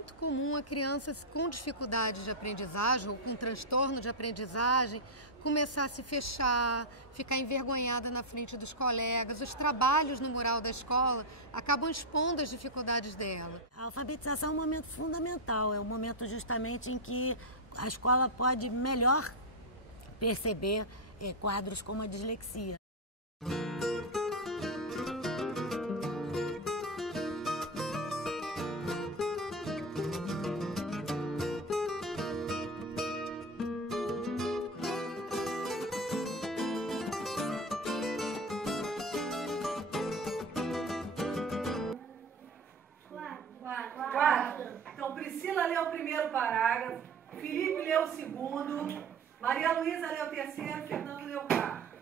muito comum a criança com dificuldade de aprendizagem ou com transtorno de aprendizagem começar a se fechar, ficar envergonhada na frente dos colegas. Os trabalhos no mural da escola acabam expondo as dificuldades dela. A alfabetização é um momento fundamental, é um momento justamente em que a escola pode melhor perceber quadros como a dislexia. Então, Priscila leu o primeiro parágrafo, Felipe leu o segundo, Maria Luísa leu o terceiro, Fernando leu o quarto.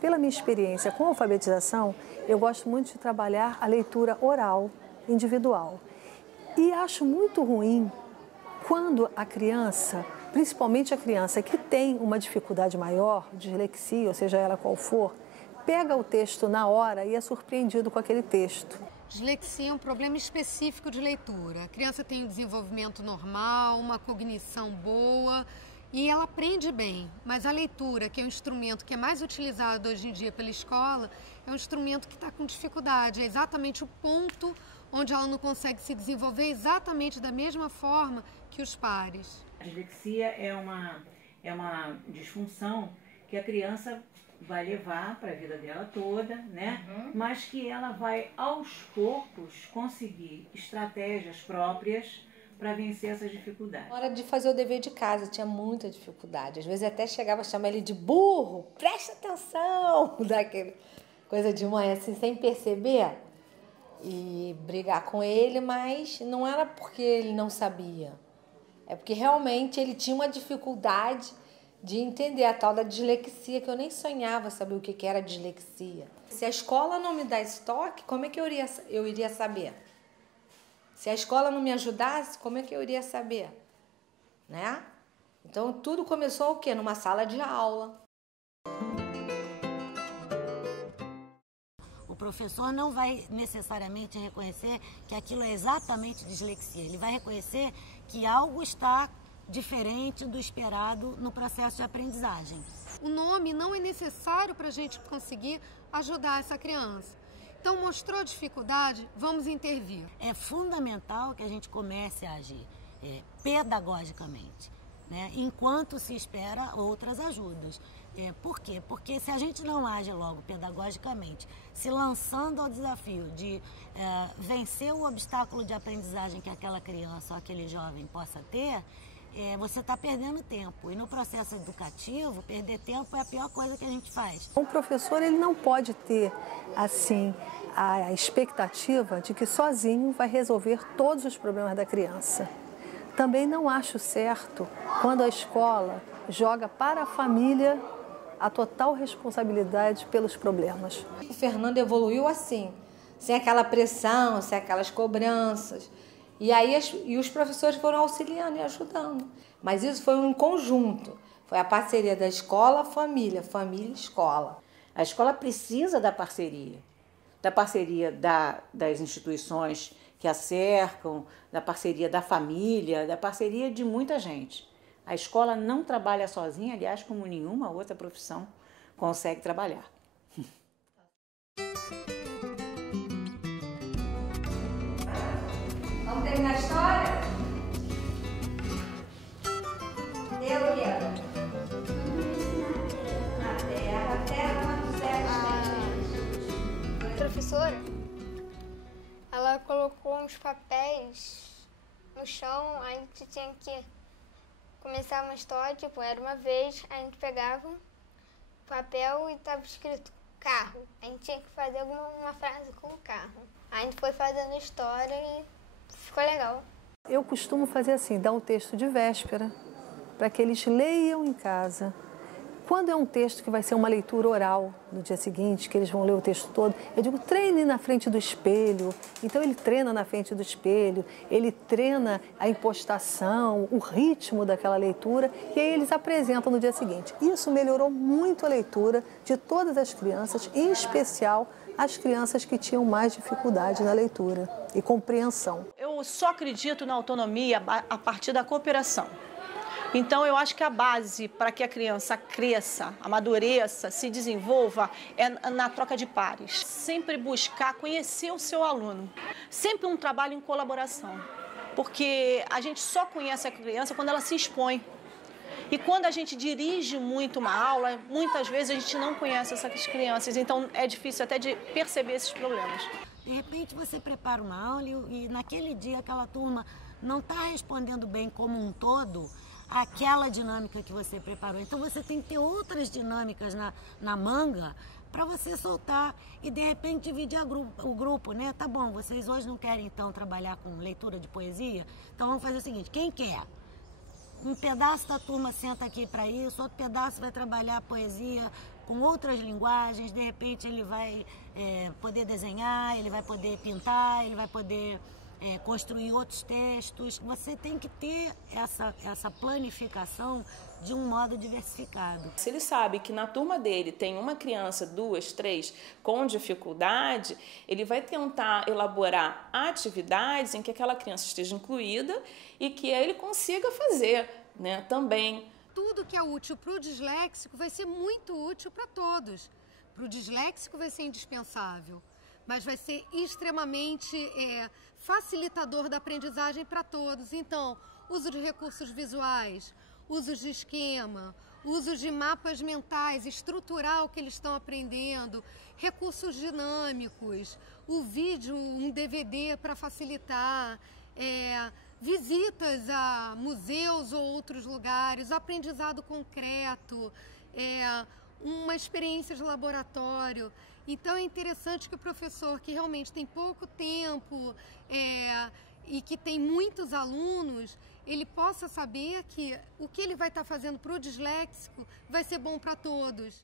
Pela minha experiência com alfabetização, eu gosto muito de trabalhar a leitura oral, individual. E acho muito ruim quando a criança, principalmente a criança que tem uma dificuldade maior, dislexia, ou seja ela qual for, pega o texto na hora e é surpreendido com aquele texto. Dislexia é um problema específico de leitura. A criança tem um desenvolvimento normal, uma cognição boa e ela aprende bem. Mas a leitura, que é um instrumento que é mais utilizado hoje em dia pela escola, é um instrumento que está com dificuldade. É exatamente o ponto onde ela não consegue se desenvolver exatamente da mesma forma que os pares. A dislexia é uma disfunção que a criança vai levar para a vida dela toda, né? Mas que ela vai aos poucos conseguir estratégias próprias para vencer essas dificuldades. Na hora de fazer o dever de casa, tinha muita dificuldade. Às vezes até chegava a chamar ele de burro, presta atenção, daquele coisa de mãe assim, sem perceber, e brigar com ele, mas não era porque ele não sabia, é porque realmente ele tinha uma dificuldade de entender a tal da dislexia, que eu nem sonhava saber o que era dislexia. Se a escola não me dá esse toque, como é que eu iria saber? Se a escola não me ajudasse, como é que eu iria saber? Né? Então, tudo começou o quê? Numa sala de aula. O professor não vai necessariamente reconhecer que aquilo é exatamente dislexia. Ele vai reconhecer que algo está diferente do esperado no processo de aprendizagem. O nome não é necessário para a gente conseguir ajudar essa criança. Então, mostrou dificuldade, vamos intervir. É fundamental que a gente comece a agir pedagogicamente, né? Enquanto se espera outras ajudas. Por quê? Porque se a gente não age logo pedagogicamente, se lançando ao desafio de vencer o obstáculo de aprendizagem que aquela criança ou aquele jovem possa ter, você está perdendo tempo. E no processo educativo, perder tempo é a pior coisa que a gente faz. O professor ele não pode ter, assim, a expectativa de que sozinho vai resolver todos os problemas da criança. Também não acho certo quando a escola joga para a família a total responsabilidade pelos problemas. O Fernando evoluiu assim, sem aquela pressão, sem aquelas cobranças. E aí os professores foram auxiliando e ajudando. Mas isso foi um conjunto. Foi a parceria da escola, família, família, escola. A escola precisa da parceria das instituições que a cercam, da parceria da família, da parceria de muita gente. A escola não trabalha sozinha, aliás, como nenhuma outra profissão consegue trabalhar. Vamos terminar a história? Deu o quê? Na terra, no céu. Professora, ela colocou uns papéis no chão, a gente tinha que começar uma história, tipo, era uma vez, a gente pegava o papel e estava escrito carro. A gente tinha que fazer uma frase com o carro. A gente foi fazendo a história e ficou legal. Eu costumo fazer assim, dar um texto de véspera, para que eles leiam em casa. Quando é um texto que vai ser uma leitura oral no dia seguinte, que eles vão ler o texto todo, eu digo, treine na frente do espelho. Então ele treina na frente do espelho, ele treina a impostação, o ritmo daquela leitura, e aí eles apresentam no dia seguinte. Isso melhorou muito a leitura de todas as crianças, em especial as crianças que tinham mais dificuldade na leitura e compreensão. Eu só acredito na autonomia a partir da cooperação. Então, eu acho que a base para que a criança cresça, amadureça, se desenvolva, é na troca de pares. Sempre buscar conhecer o seu aluno. Sempre um trabalho em colaboração. Porque a gente só conhece a criança quando ela se expõe. E quando a gente dirige muito uma aula, muitas vezes a gente não conhece essas crianças. Então, é difícil até de perceber esses problemas. De repente, você prepara uma aula e naquele dia aquela turma não está respondendo bem como um todo aquela dinâmica que você preparou. Então você tem que ter outras dinâmicas na manga para você soltar e de repente dividir o grupo, né? Tá bom, vocês hoje não querem então trabalhar com leitura de poesia? Então vamos fazer o seguinte, quem quer? Um pedaço da turma senta aqui para isso, outro pedaço vai trabalhar poesia com outras linguagens, de repente ele vai poder desenhar, ele vai poder pintar, ele vai poder construir outros textos. Você tem que ter essa planificação de um modo diversificado. Se ele sabe que na turma dele tem uma criança, 2, 3 com dificuldade, ele vai tentar elaborar atividades em que aquela criança esteja incluída e que ele consiga fazer, né, também. Tudo que é útil para o disléxico vai ser muito útil para todos. Para o disléxico vai ser indispensável, mas vai ser extremamente facilitador da aprendizagem para todos. Então, uso de recursos visuais, uso de esquema, uso de mapas mentais, estruturar o que eles estão aprendendo, recursos dinâmicos, o vídeo, um DVD para facilitar, visitas a museus ou outros lugares, aprendizado concreto, uma experiência de laboratório. Então é interessante que o professor que realmente tem pouco tempo e que tem muitos alunos, ele possa saber que o que ele vai estar fazendo para o disléxico vai ser bom para todos.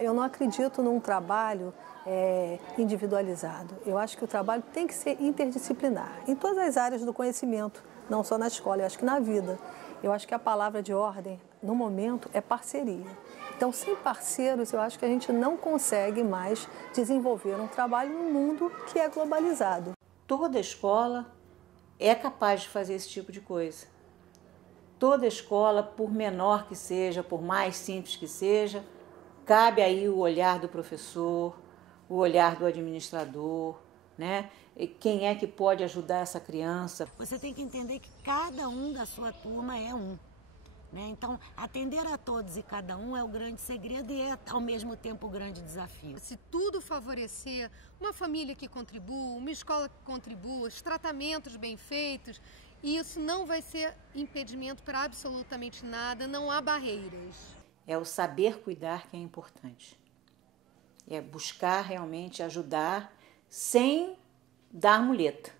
Eu não acredito num trabalho individualizado. Eu acho que o trabalho tem que ser interdisciplinar, em todas as áreas do conhecimento, não só na escola, eu acho que na vida. Eu acho que a palavra de ordem, no momento, é parceria. Então, sem parceiros, eu acho que a gente não consegue mais desenvolver um trabalho num mundo que é globalizado. Toda escola é capaz de fazer esse tipo de coisa. Toda escola, por menor que seja, por mais simples que seja, cabe aí o olhar do professor, o olhar do administrador, né? E quem é que pode ajudar essa criança? Você tem que entender que cada um da sua turma é um, né? Então, atender a todos e cada um é o grande segredo e é, ao mesmo tempo, o grande desafio. Se tudo favorecer uma família que contribua, uma escola que contribua, os tratamentos bem feitos, isso não vai ser impedimento para absolutamente nada, não há barreiras. É o saber cuidar que é importante. É buscar realmente ajudar sem dar muleta,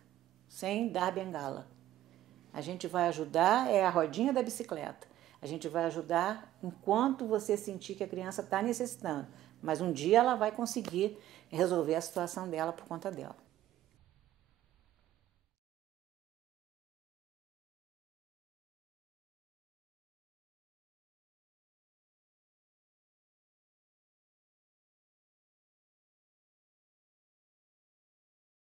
sem dar bengala. A gente vai ajudar, é a rodinha da bicicleta. A gente vai ajudar enquanto você sentir que a criança está necessitando. Mas um dia ela vai conseguir resolver a situação dela por conta dela.